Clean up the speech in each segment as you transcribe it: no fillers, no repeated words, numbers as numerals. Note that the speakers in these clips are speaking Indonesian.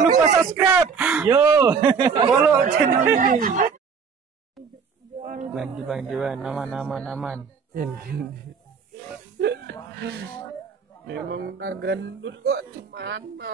Jangan lupa subscribe. Yo. Follow channel ini. Bang, aman. Memang udah gendut kok, gimana?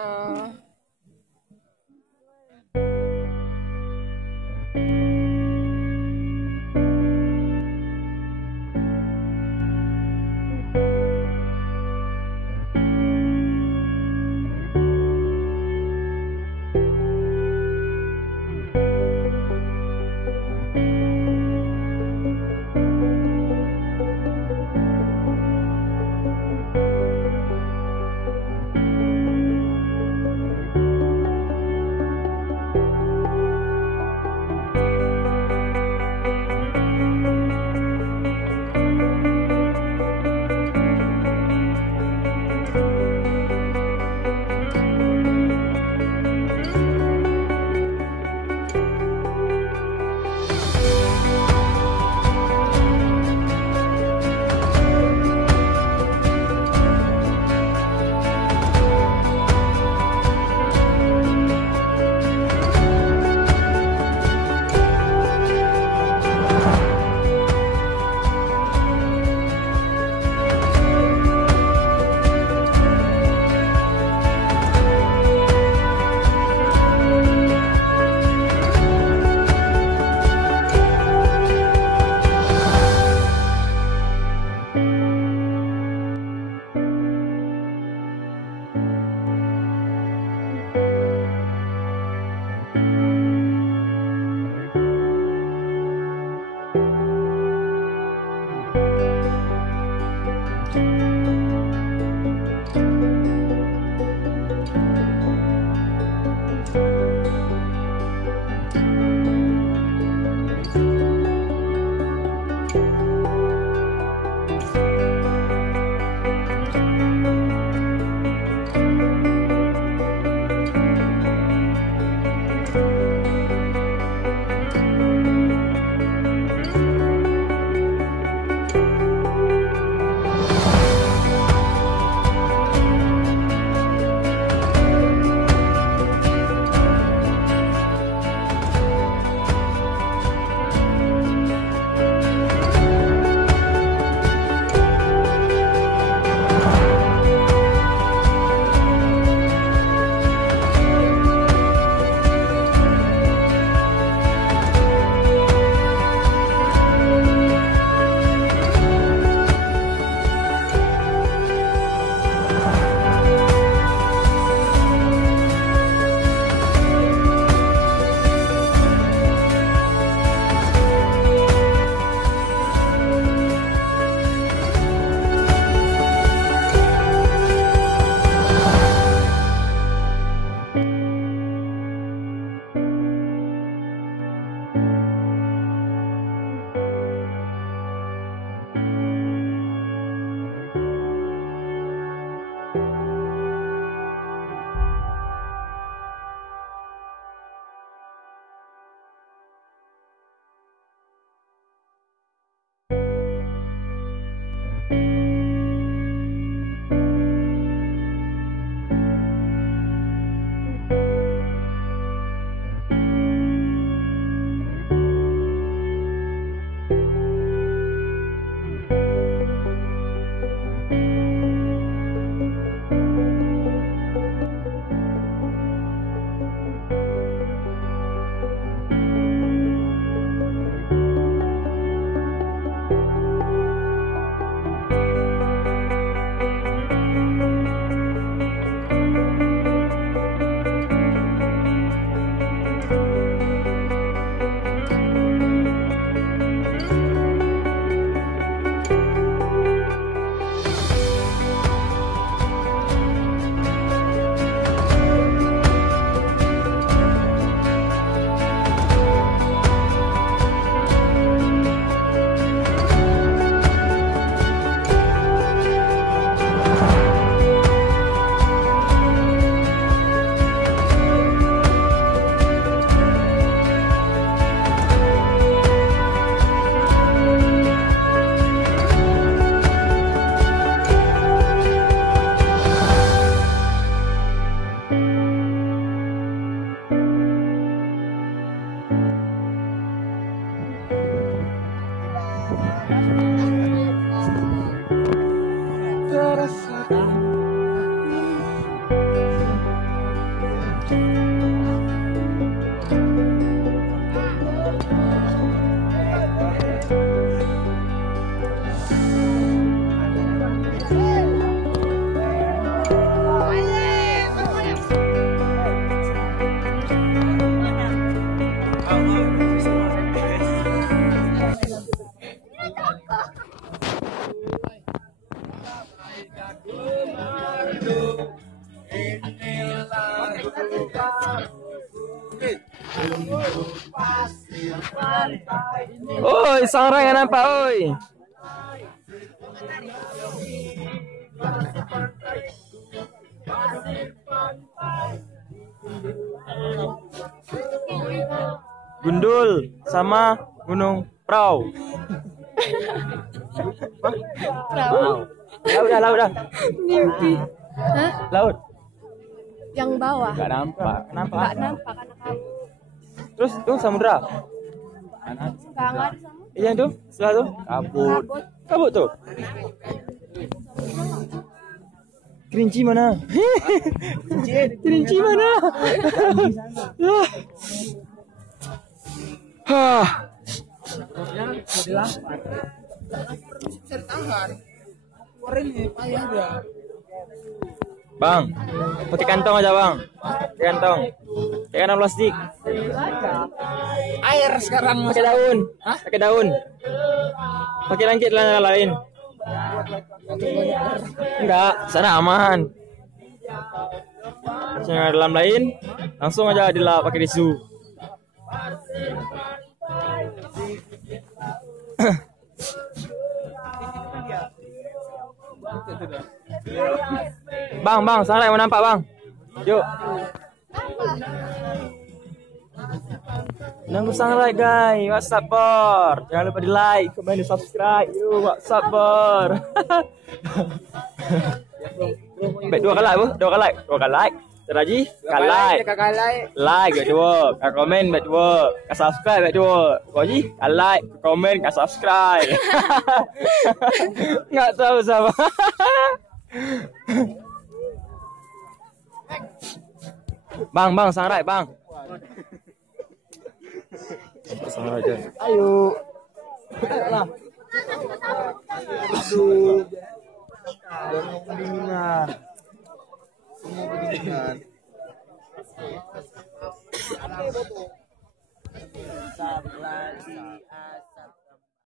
Oi, sangrai nggak nampak, oi. Gundul sama Gunung Prau. Perahu. Laut dah. Mimpi. Hah? Laut. Yang bawah. Gak nampak. Nggak nampak anak kamu. Terus tuh samudra. Nggak ada sama. Iya tuh, sebelah tuh. Kabut. Kabut tuh. Kerinci mana? Kerinci mana? Hah. Bang, pakai kantong aja bang. Pakai kantong. Pakai kantong plastik. Air sekarang Pakai daun. Pakai daun. Pakai langkit lain. Enggak, sana aman. Yang dalam lain, langsung aja dilap pakai tisu. Bang, sana mau nampak bang. Yuk. Nunggu sunrise guys, WhatsApp bor. Jangan lupa di like, komen, di subscribe. Yuk, WhatsApp bor. Bet dua kali. Teraji, like bet dua, komen bet dua, subscribe bet dua. Kau ji, like, komen, subscribe. Nggak tahu sama. Bang, sangrai bang. Sangrai aja. Ayo. Lah. Aduh. Jangan pendinginan. Semua pendinginan. Sablasi